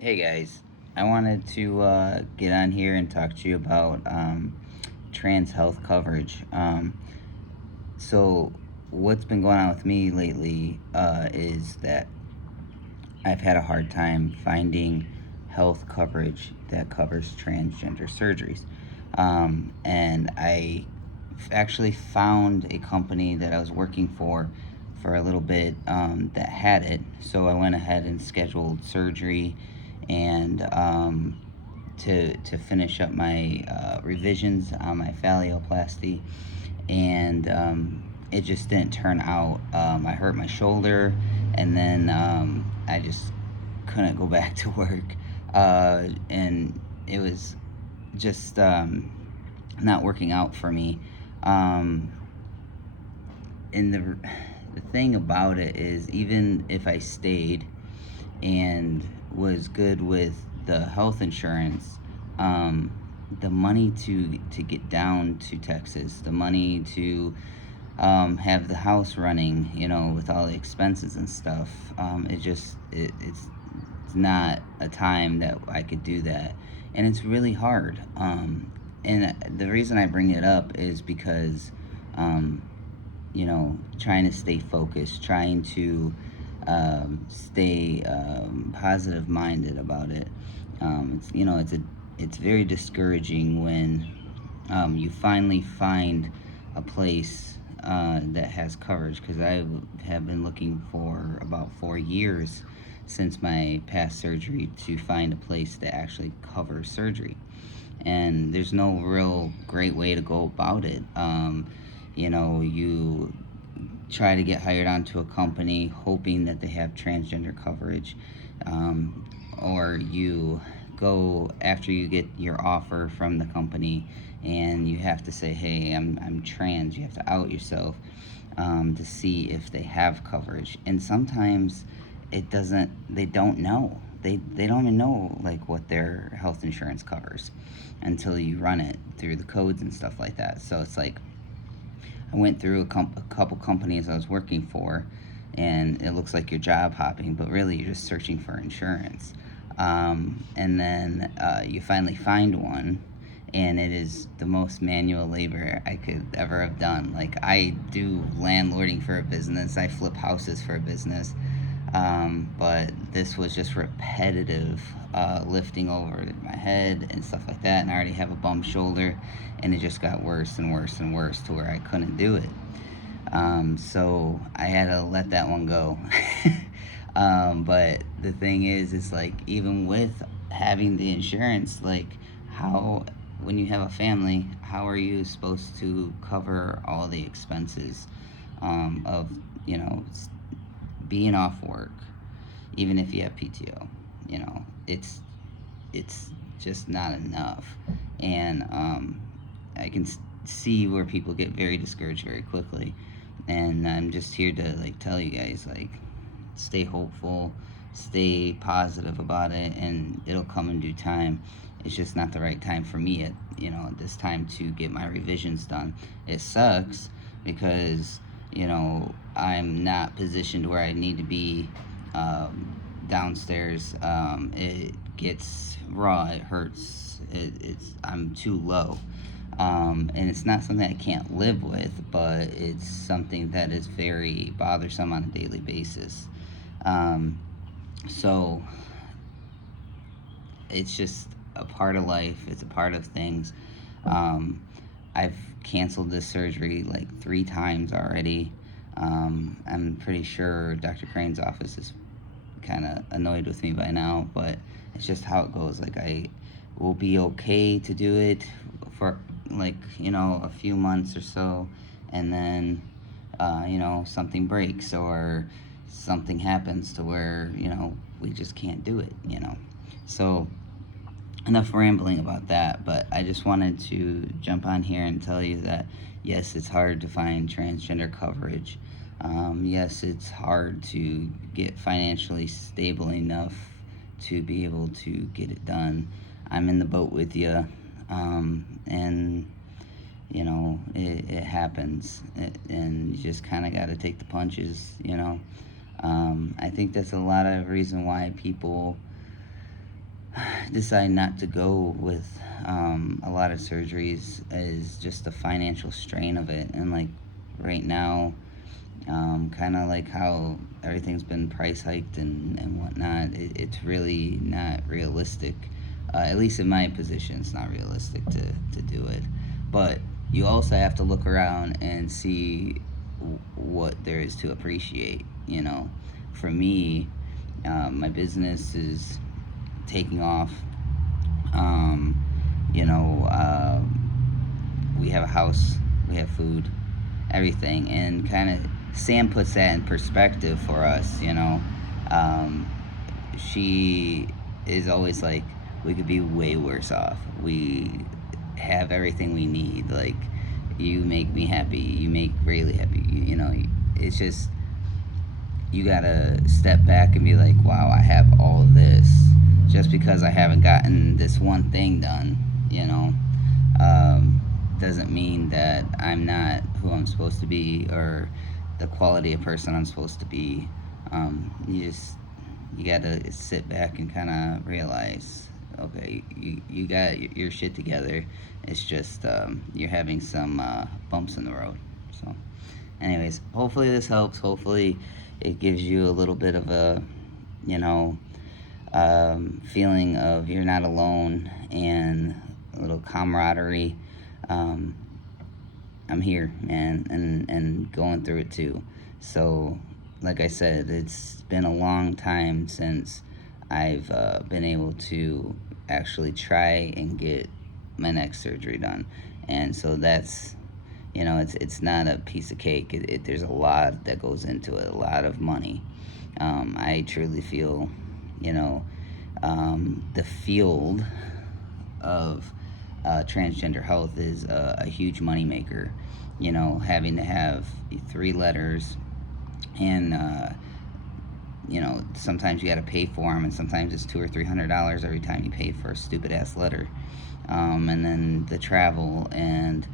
Hey guys, I wanted to get on here and talk to you about trans health coverage. So, what's been going on with me lately is that I've had a hard time finding health coverage that covers transgender surgeries. And I actually found a company that I was working for a little bit that had it. So I went ahead and scheduled surgery and to finish up my revisions on my phalloplasty, and it just didn't turn out. I hurt my shoulder, and then I just couldn't go back to work, and it was just not working out for me. Um, and the thing about it is, even if I stayed and was good with the health insurance, um, the money to get down to Texas, the money to have the house running, with all the expenses and stuff. It's not a time that I could do that, and it's really hard. And the reason I bring it up is because, um, trying to stay focused, trying to stay positive minded about it. It's very discouraging when you finally find a place that has coverage, because I have been looking for about 4 years since my past surgery to find a place that actually covers surgery, and there's no real great way to go about it. You try to get hired onto a company hoping that they have transgender coverage, um, or you go after you get your offer from the company and you have to say, hey, I'm trans. You have to out yourself to see if they have coverage. And sometimes they don't know. They don't even know like what their health insurance covers until you run it through the codes and stuff like that. So it's like I went through a couple companies I was working for, and it looks like you're job hopping, but really you're just searching for insurance. And then you finally find one, and it is the most manual labor I could ever have done. Like, I do landlording for a business, I flip houses for a business, but this was just repetitive lifting over my head and stuff like that. And I already have a bum shoulder, and it just got worse and worse and worse to where I couldn't do it. So I had to let that one go. But the thing is like, even with having the insurance, like, how, when you have a family, how are you supposed to cover all the expenses of, you know, being off work, even if you have PTO? You know, it's just not enough, and I can see where people get very discouraged very quickly, and I'm just here to like tell you guys, like, stay hopeful, stay positive about it, and it'll come in due time. It's just not the right time for me at this time to get my revisions done. It sucks because I'm not positioned where I need to be downstairs. It gets raw. It hurts. I'm too low. And it's not something I can't live with, but it's something that is very bothersome on a daily basis. Um, so it's just a part of life. It's a part of things. Um, I've canceled this surgery like 3 times already. I'm pretty sure Dr. Crane's office is kind of annoyed with me by now, but it's just how it goes. Like, I will be okay to do it for like a few months or so, and then something breaks or something happens to where we just can't do it. So enough rambling about that, but I just wanted to jump on here and tell you that yes, it's hard to find transgender coverage. Yes, it's hard to get financially stable enough to be able to get it done. I'm in the boat with you, and it happens, and you just kind of got to take the punches. I think that's a lot of reason why people decide not to go with a lot of surgeries is just the financial strain of it. And like right now, kind of like how everything's been price hiked and whatnot, it's really not realistic. At least in my position, it's not realistic to do it. But you also have to look around and see what there is to appreciate. You know, for me, my business is taking off. Um, you know, we have a house, we have food, everything, and kind of Sam puts that in perspective for us. You know, um, she is always like, we could be way worse off. We have everything we need. Like, you make me happy. You make Rayleigh happy. You know, it's just you gotta step back and be like, wow, I have all of this just because I haven't gotten this one thing done. You know, um, doesn't mean that I'm not who I'm supposed to be or the quality of person I'm supposed to be. You gotta sit back and kind of realize, okay, you got your shit together. It's just you're having some bumps in the road. So, anyways, hopefully this helps. Hopefully it gives you a little bit of a, you know, feeling of you're not alone and a little camaraderie. Um, I'm here, man, and going through it too. So, like I said, it's been a long time since I've been able to actually try and get my neck surgery done, and so that's, you know, it's not a piece of cake. There's a lot that goes into it, a lot of money. I truly feel, you know, the field of transgender health is a huge moneymaker. You know, having to have 3 letters, and you know, sometimes you got to pay for them, and sometimes it's $200 or $300 every time you pay for a stupid ass letter. And then the travel and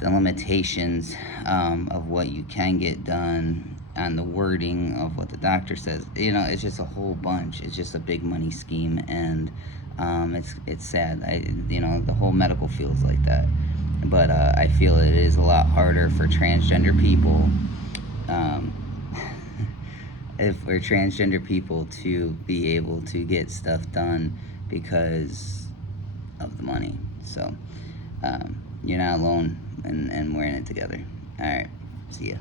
the limitations of what you can get done on the wording of what the doctor says. You know, it's just a whole bunch. It's just a big money scheme, and it's sad. You know, the whole medical field's like that. But I feel it is a lot harder for transgender people, um, if we're transgender people, to be able to get stuff done because of the money. So you're not alone, and we're in it together. All right, see ya.